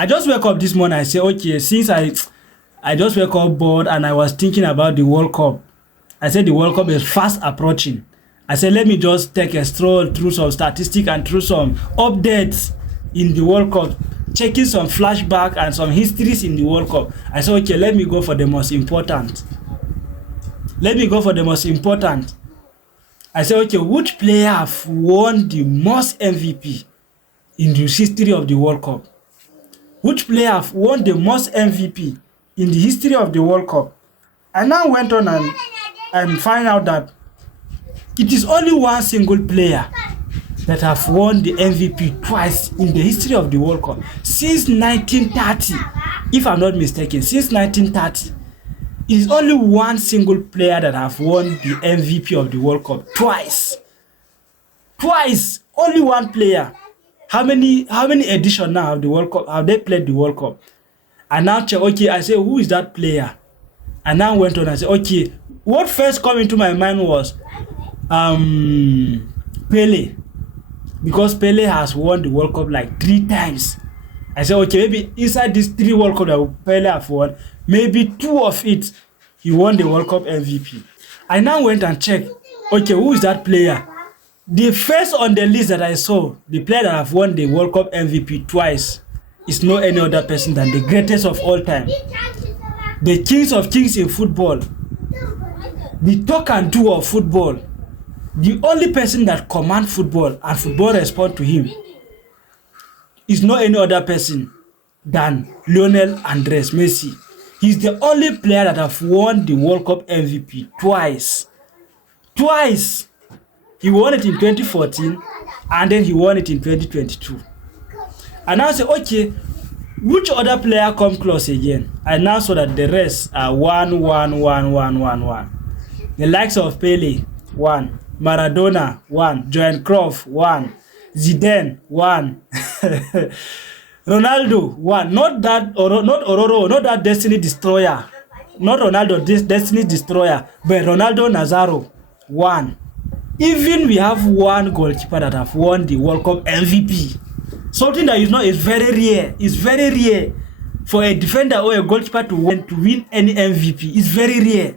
I just wake up this morning. I say, okay, since I just wake up bored and I was thinking about the World Cup. I said the World Cup is fast approaching. I said, let me just take a stroll through some statistics and through some updates in the World Cup, checking some flashback and some histories in the World Cup. I said, okay, let me go for the most important. I said, okay, which player have won the most MVP in the history of the World Cup? Which player have won the most MVP in the history of the World Cup? I now went on and find out that it is only one single player that have won the MVP twice in the history of the World Cup since 1930. If I'm not mistaken, since 1930, it is only one single player that have won the MVP of the World Cup twice. Twice, only one player. How many editions now of the World Cup have they played the World Cup? And now check, okay, I say, who is that player? And now went on and said, okay, what first came into my mind was Pele. Because Pele has won the World Cup like 3 times. I said, okay, maybe inside these 3 World Cup that Pele have won, maybe 2 of it, he won the World Cup MVP. I now went and checked, okay, who is that player? The first on the list that I saw, the player that have won the World Cup MVP twice, is no any other person than the greatest of all time. The kings of kings in football. The talk and do of football. The only person that command football and football respond to him is no any other person than Lionel Andres Messi. He's the only player that have won the World Cup MVP twice. Twice. He won it in 2014 and then he won it in 2022. And now I say, okay, which other player come close again? I now saw that the rest are 1. The likes of Pele, 1. Maradona, 1. Johan Cruyff, 1. Zidane, 1. Ronaldo, 1. Not Ororo, not that Destiny Destroyer. Not Ronaldo, this Destiny Destroyer, but Ronaldo Nazário, 1. Even we have 1 goalkeeper that have won the World Cup MVP. Something that is very rare. It's very rare for a defender or a goalkeeper to win any MVP. It's very rare.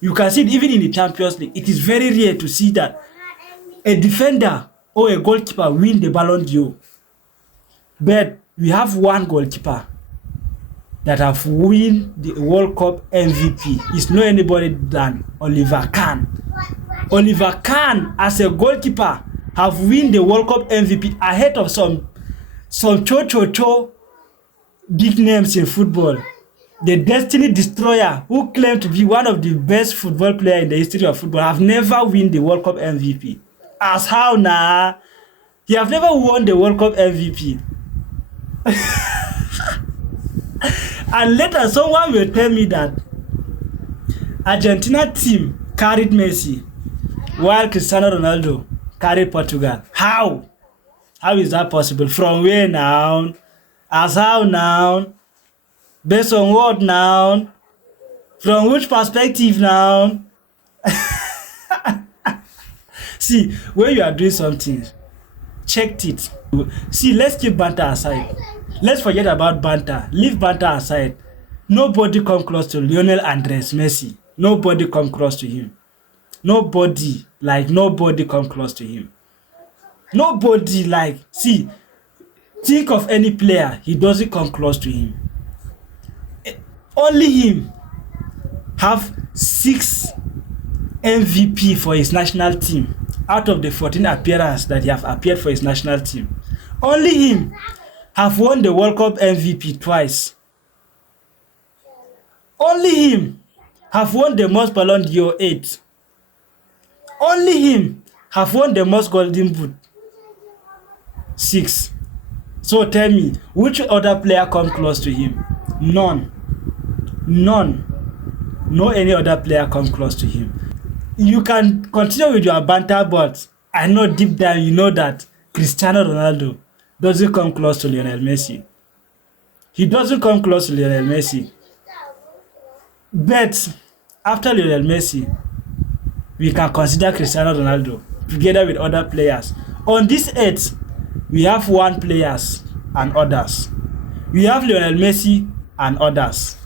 You can see it even in the Champions League. It is very rare to see that a defender or a goalkeeper win the Ballon d'Or. But we have 1 goalkeeper that have won the World Cup MVP. It's no anybody than Oliver Kahn. Oliver Kahn, as a goalkeeper, have won the World Cup MVP ahead of some big names in football. The Destiny Destroyer, who claimed to be one of the best football players in the history of football, have never won the World Cup MVP. As how now? He have never won the World Cup MVP. And later someone will tell me that Argentina team carried Messi while Cristiano Ronaldo carried Portugal. How? How is that possible? From where now? As how now? Based on what now? From which perspective now? See, when you are doing something, check it. See, let's keep banter aside. Let's forget about banter. Leave banter aside. Nobody come close to Lionel Andres Messi. Nobody come close to him. Nobody come close to him. Nobody see, think of any player, he doesn't come close to him. Only him have 6 MVP for his national team out of the 14 appearances that he have appeared for his national team. Only him have won the World Cup MVP twice. Only him have won the most Ballon d'Or 8. Only him have won the most Golden Boot 6. So tell me, which other player come close to him? None. No any other player come close to him. You can continue with your banter, but I know deep down you know that Cristiano Ronaldo doesn't come close to Lionel Messi. He doesn't come close to Lionel Messi. But after Lionel Messi, we can consider Cristiano Ronaldo together with other players. On this earth, we have 1 players and others. We have Lionel Messi and others.